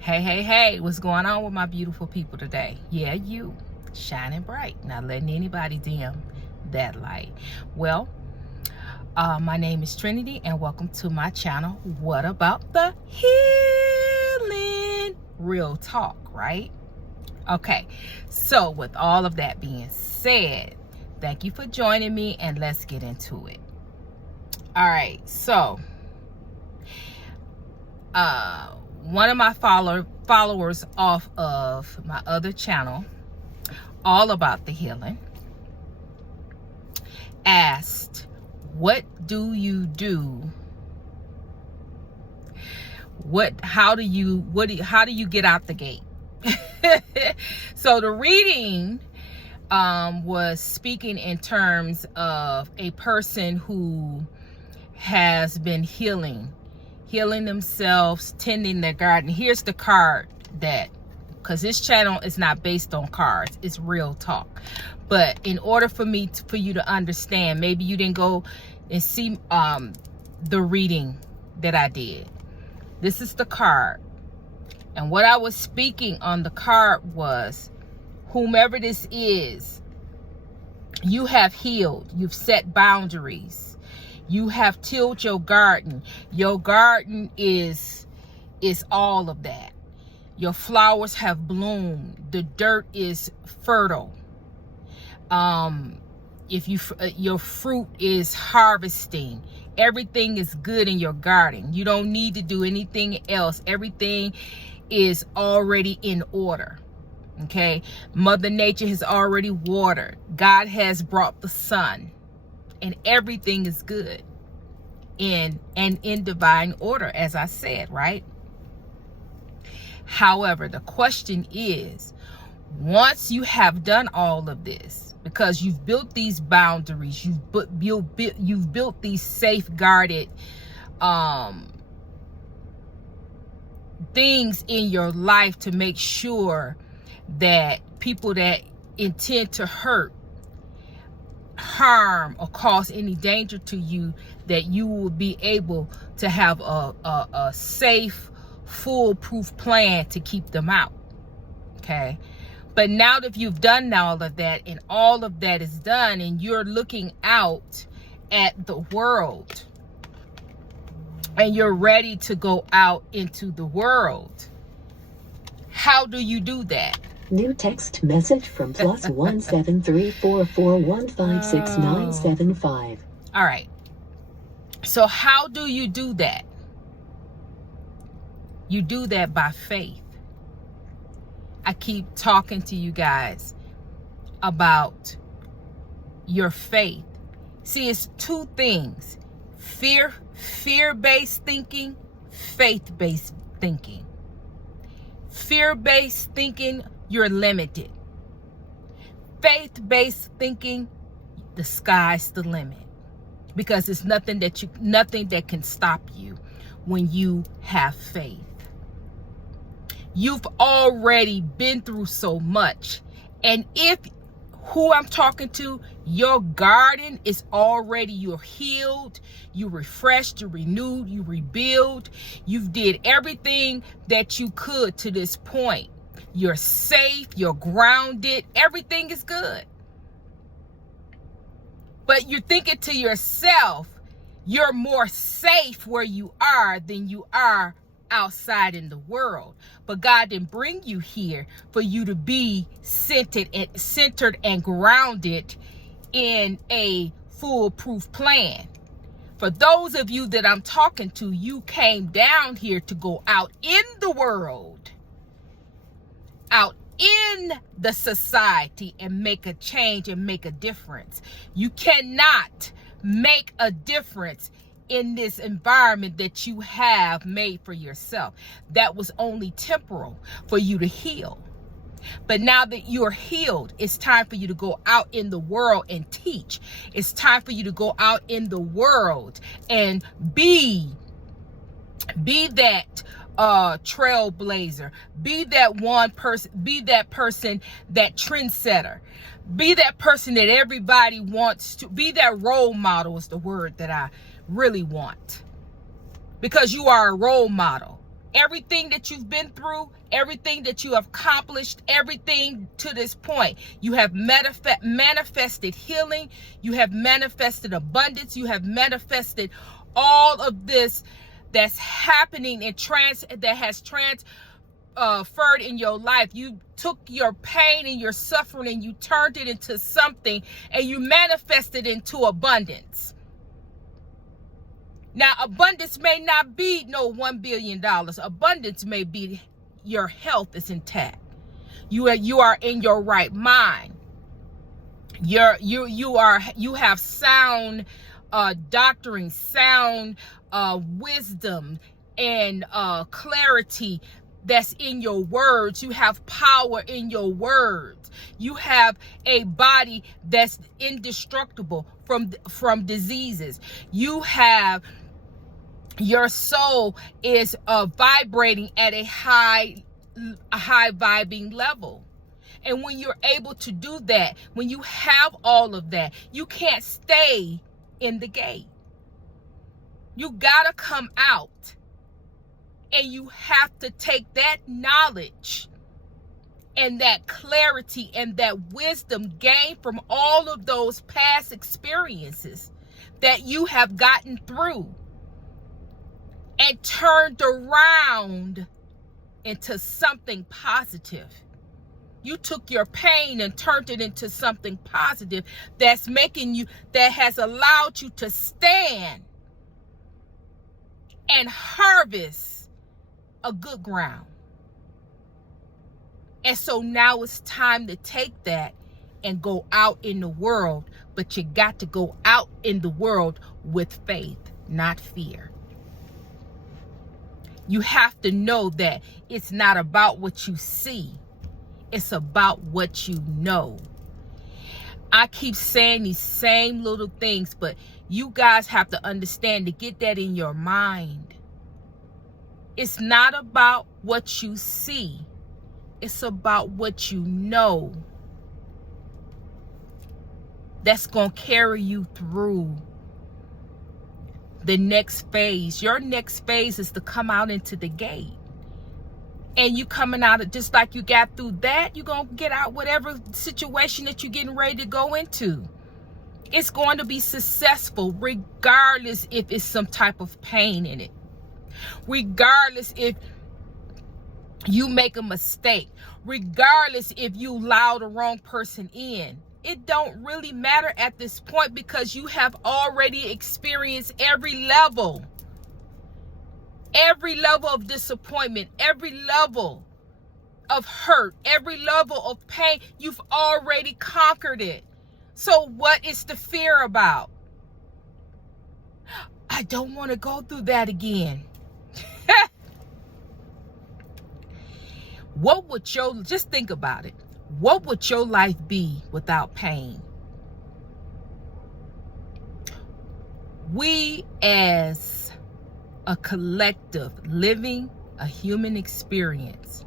Hey, what's going on with my beautiful people today? Yeah, you, shining bright, not letting anybody dim that light. Well, my name is Trinity, and welcome to my channel, What About the Healing? Real talk, right? Okay, so with all of that being said, thank you for joining me, and let's get into it. All right, so one of my followers off of my other channel, All About the Healing, asked, what do you do? How do you get out the gate? So the reading was speaking in terms of a person who has been healing themselves, tending their garden. Here's the card because this channel is not based on cards, it's real talk. But in order for you to understand, maybe you didn't go and see the reading that I did. This is the card, and what I was speaking on the card was, whomever this is, you have healed, you've set boundaries. You have tilled your garden. Your garden is all of that. Your flowers have bloomed. The dirt is fertile. Your fruit is harvesting. Everything is good in your garden. You don't need to do anything else. Everything is already in order. Okay? Mother Nature has already watered. God has brought the sun. And everything is good in divine order, as I said, right? However, the question is, once you have done all of this, because you've built these boundaries, you've built these safeguarded things in your life to make sure that people that intend to hurt, harm, or cause any danger to you, that you will be able to have a safe, foolproof plan to keep them out. Okay, but now that you've done all of that, and all of that is done, and you're looking out at the world, and you're ready to go out into the world, how do you do that? New text message from +17344156975. All right. So how do you do that? You do that by faith. I keep talking to you guys about your faith. See, it's two things: fear-based thinking, faith-based thinking. Fear-based thinking, you're limited. Faith-based thinking, the sky's the limit, because it's nothing that can stop you when you have faith. You've already been through so much, and if who I'm talking to, your garden is already, you're healed, you refreshed, you renewed, you rebuild, you've did everything that you could to this point. You're safe, you're grounded, everything is good. But you're thinking to yourself, you're more safe where you are than you are outside in the world. But God didn't bring you here for you to be centered and grounded in a foolproof plan. For those of you that I'm talking to, you came down here to go out in the world, out in the society, and make a change and make a difference. You cannot make a difference in this environment that you have made for yourself. That was only temporal for you to heal. But now that you're healed, it's time for you to go out in the world and teach. It's time for you to go out in the world and be that trailblazer, be that one person, be that person, that trendsetter, be that person that everybody wants to be. That role model is the word that I really want, because you are a role model. Everything that you've been through, everything that you have accomplished, everything to this point, you have manifested healing, you have manifested abundance, you have manifested all of this that's happening and that has transferred in your life. You took your pain and your suffering and you turned it into something, and you manifested into abundance. Now, abundance may not be no $1 billion. Abundance may be your health is intact. You are in your right mind. You have sound doctrine, sound wisdom, and clarity that's in your words. You have power in your words. You have a body that's indestructible from diseases. You have your soul is vibrating at a high vibing level. And when you're able to do that, when you have all of that, you can't stay in the gate. You gotta come out, and you have to take that knowledge and that clarity and that wisdom gained from all of those past experiences that you have gotten through and turned around into something positive. You took your pain and turned it into something positive that has allowed you to stand and harvest a good ground. And so now it's time to take that and go out in the world, but you got to go out in the world with faith, not fear. You have to know that it's not about what you see. It's about what you know. I keep saying these same little things, but you guys have to understand to get that in your mind. It's not about what you see. It's about what you know. That's going to carry you through the next phase. Your next phase is to come out into the gate. And you coming out of, just like you got through that, you're going to get out whatever situation that you're getting ready to go into. It's going to be successful regardless if it's some type of pain in it. Regardless if you make a mistake. Regardless if you allow the wrong person in. It don't really matter at this point, because you have already experienced every level of disappointment, every level of hurt, every level of pain. You've already conquered it. So what is the fear about? I don't want to go through that again. Just think about it. What would your life be without pain? We as a collective living a human experience,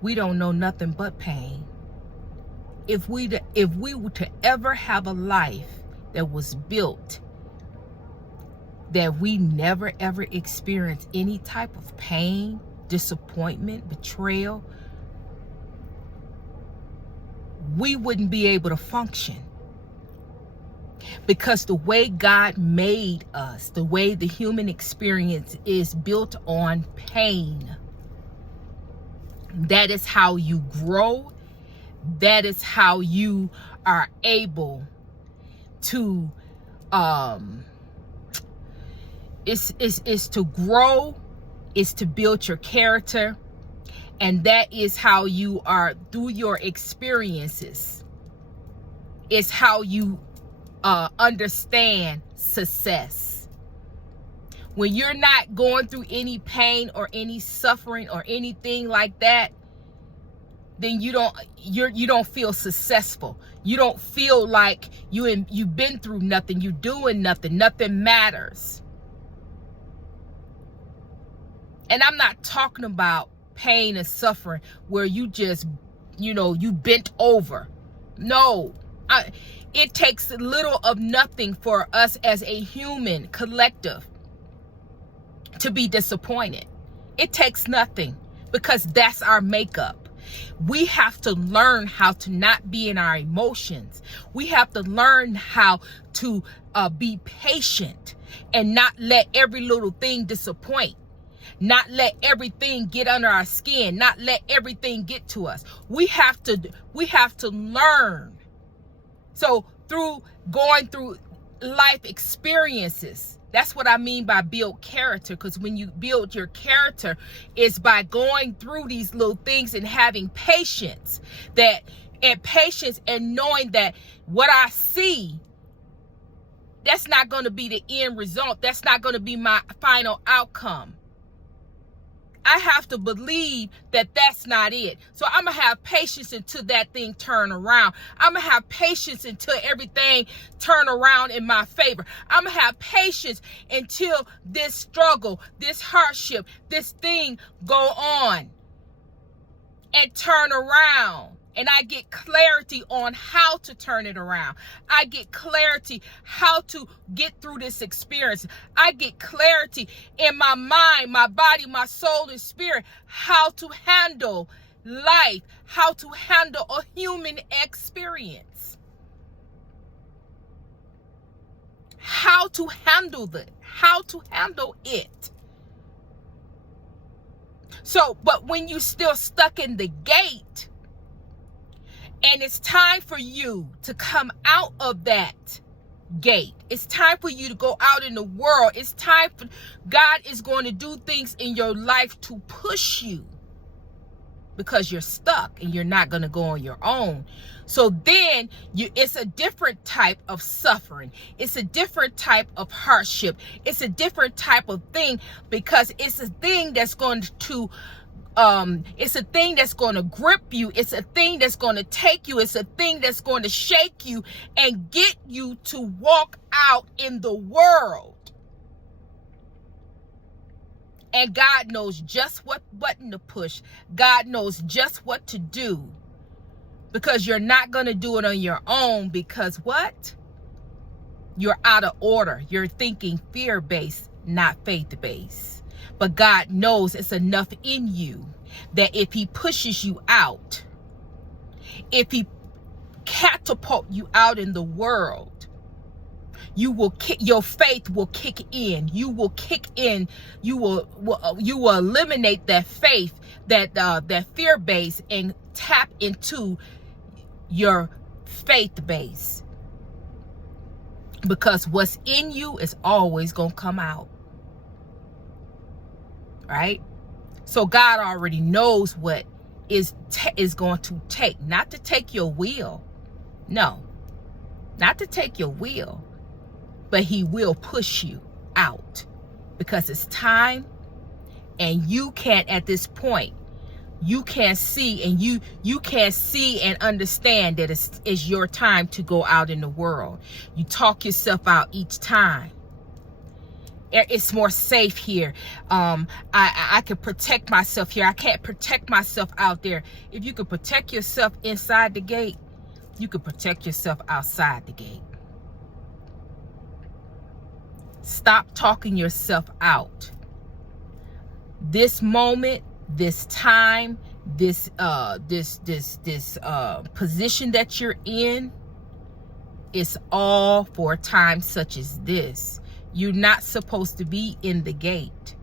we don't know nothing but pain. If we were to ever have a life that was built that we never ever experience any type of pain, disappointment, betrayal, we wouldn't be able to function. Because the way God made us, the way the human experience is built on pain. That is how you grow. That is how you are able to is to grow, is to build your character. And that is how you are, through your experiences, is how you understand success. When you're not going through any pain or any suffering or anything like that, then you don't feel successful. You don't feel like you've been through nothing, you're doing nothing matters. And I'm not talking about pain and suffering where you just, you bent over. No, it takes little of nothing for us as a human collective to be disappointed. It takes nothing, because that's our makeup. We have to learn how to not be in our emotions. We have to learn how to be patient and not let every little thing disappoint. Not let everything get under our skin. Not let everything get to us. We have to learn. So through going through life experiences, that's what I mean by build character. Because when you build your character, it's by going through these little things and having patience, and knowing that what I see, that's not going to be the end result. That's not going to be my final outcome. I have to believe that that's not it. So I'm going to have patience until that thing turn around. I'm going to have patience until everything turn around in my favor. I'm going to have patience until this struggle, this hardship, this thing go on and turn around. And I get clarity on how to turn it around. I get clarity how to get through this experience. I get clarity in my mind, my body, my soul, and spirit, how to handle life, how to handle a human experience. How to handle it. So, but when you're still stuck in the gate, and it's time for you to come out of that gate. It's time for you to go out in the world. It's time for God is going to do things in your life to push you, because you're stuck and you're not going to go on your own. So then it's a different type of suffering. It's a different type of hardship. It's a different type of thing, because it's a thing that's going to it's a thing that's going to grip you. It's a thing that's going to take you. It's a thing that's going to shake you and get you to walk out in the world. And God knows just what button to push. God knows just what to do, because you're not going to do it on your own, because what? You're out of order. You're thinking fear-based, not faith-based. But God knows it's enough in you that if he pushes you out, if he catapult you out in the world, your faith will kick in. You will kick in. You will eliminate that faith, that fear base, and tap into your faith base. Because what's in you is always going to come out. Right? So God already knows what is going to take. Not to take your will. No. Not to take your will. But he will push you out. Because it's time. And you can't, at this point, you can't see, and you can't see and understand that it's your time to go out in the world. You talk yourself out each time. It's more safe here. I can protect myself here. I can't protect myself out there. If you can protect yourself inside the gate, you can protect yourself outside the gate. Stop talking yourself out. This moment, this time, this position that you're in, it's all for a time such as this. You're not supposed to be in the gate.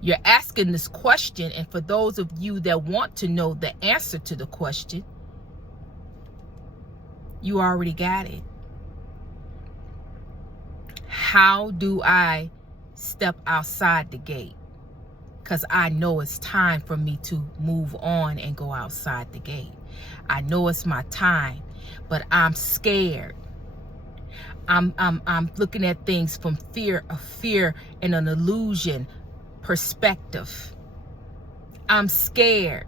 You're asking this question, and for those of you that want to know the answer to the question, you already got it. How do I step outside the gate? Because I know it's time for me to move on and go outside the gate. I know it's my time, but I'm scared. I'm looking at things from fear and an illusion perspective. I'm scared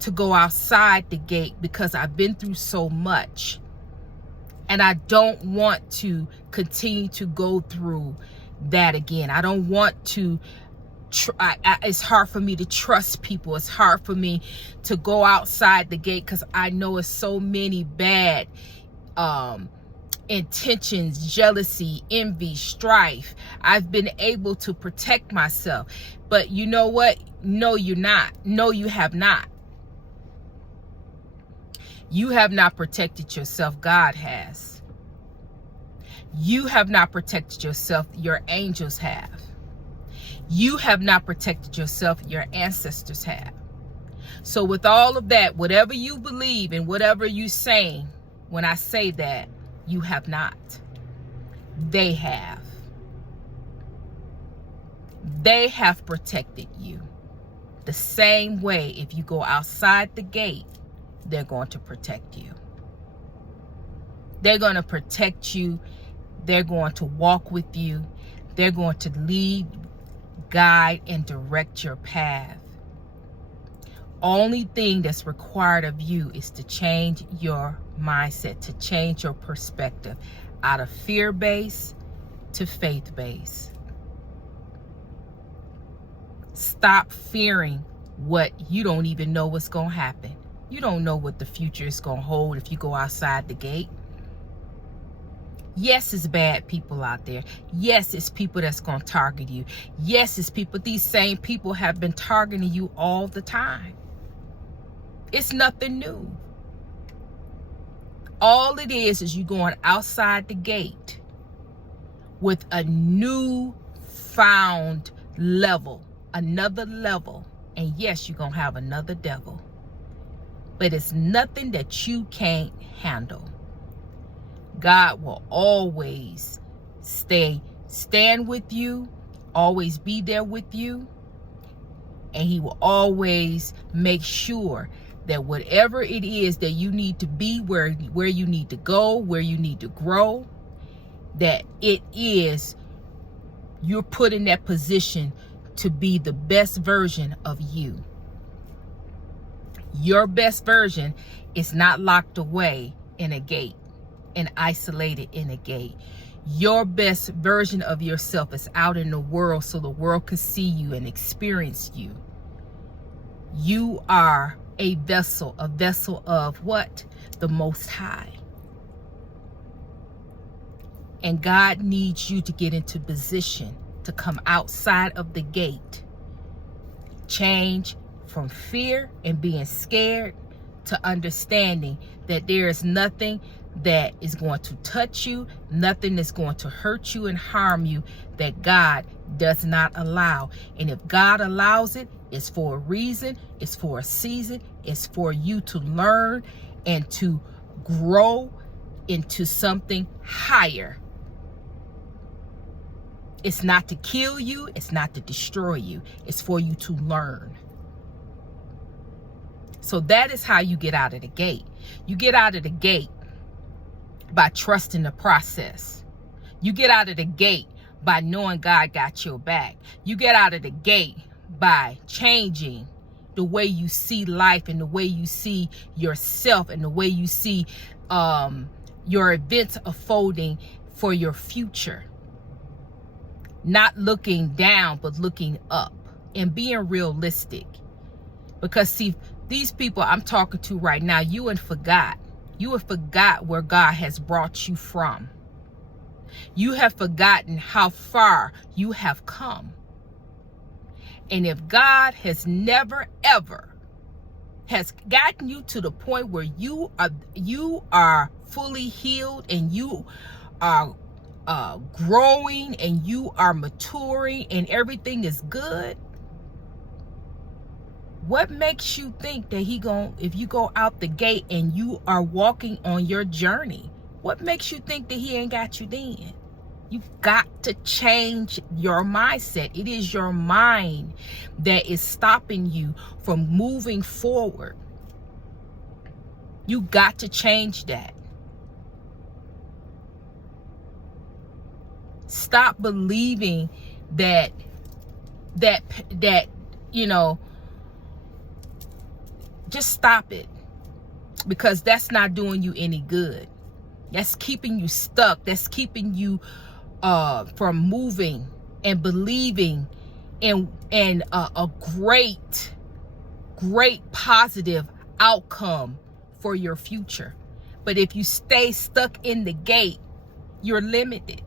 to go outside the gate because I've been through so much. And I don't want to continue to go through that again. I don't want to it's hard for me to trust people. It's hard for me to go outside the gate because I know it's so many bad intentions, jealousy, envy, strife. I've been able to protect myself. But you know what? No, you're not. No, you have not. You have not protected yourself. God has. You have not protected yourself. Your angels have. You have not protected yourself. Your ancestors have. So with all of that, whatever you believe and whatever you say, when I say that, you have not. They have. They have protected you. The same way, if you go outside the gate, they're going to protect you. They're going to protect you. They're going to walk with you. They're going to lead, guide, and direct your path. Only thing that's required of you is to change your mindset, to change your perspective out of fear-based to faith-based. Stop fearing what you don't even know what's going to happen. You don't know what the future is going to hold if you go outside the gate. Yes, it's bad people out there. Yes, it's people that's going to target you. Yes, it's people. These same people have been targeting you all the time. It's nothing new. All it is you going outside the gate with a new found level, another level. And yes, you're going to have another devil. But it's nothing that you can't handle. God will always stand with you, always be there with you. And he will always make sure that whatever it is that you need to be, where you need to go, where you need to grow, that it is, you're put in that position to be the best version of you. Your best version is not locked away in a gate and isolated in a gate. Your best version of yourself is out in the world so the world can see you and experience you. You are a vessel of what? The Most High. And God needs you to get into position to come outside of the gate. Change from fear and being scared to understanding that there is nothing that is going to touch you, nothing that's going to hurt you and harm you that God does not allow. And if God allows it, it's for a reason, it's for a season, it's for you to learn and to grow into something higher. It's not to kill you, it's not to destroy you, it's for you to learn. So that is how you get out of the gate. You get out of the gate by trusting the process. You get out of the gate by knowing God got your back. You get out of the gate by changing the way you see life and the way you see yourself and the way you see your events unfolding for your future. Not looking down, but looking up and being realistic. Because see, these people I'm talking to right now, you have forgot where God has brought you from. You have forgotten how far you have come. And if God has never ever has gotten you to the point where you are fully healed and you are growing and you are maturing and everything is good, what makes you think that if you go out the gate and you are walking on your journey, what makes you think that he ain't got you then? You've got to change your mindset. It is your mind that is stopping you from moving forward. You got to change that. Stop believing that just stop it, because that's not doing you any good. That's keeping you stuck. That's keeping you from moving and believing in a great positive outcome for your future. But if you stay stuck in the gate, you're limited.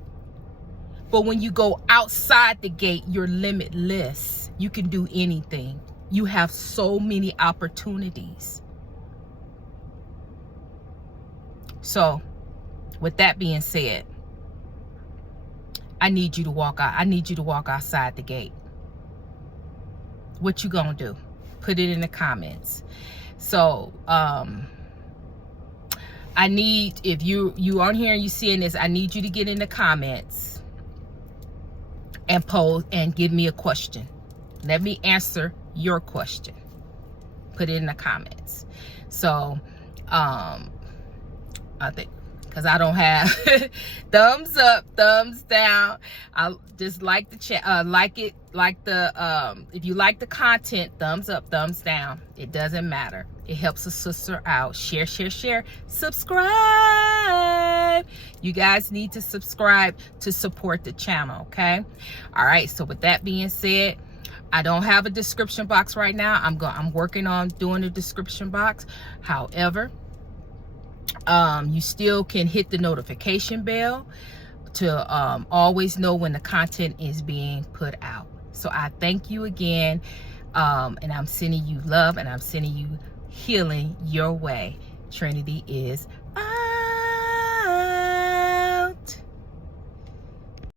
But when you go outside the gate, you're limitless. You can do anything. You have so many opportunities. So, with that being said, I need you to walk out. I need you to walk outside the gate. What you gonna do? Put it in the comments. So, I need, if you on here and you seeing this, I need you to get in the comments and pose and give me a question. Let me answer your question. Put it in the comments. So, I think, because I don't have thumbs up, thumbs down. I just like the chat, like it, like the if you like the content, thumbs up, thumbs down. It doesn't matter. It helps a sister out. Share, share, share. Subscribe. You guys need to subscribe to support the channel, okay? All right, so with that being said, I don't have a description box right now. I'm working on doing a description box. However, you still can hit the notification bell to always know when the content is being put out. So I thank you again, and I'm sending you love, and I'm sending you healing your way. Trinity is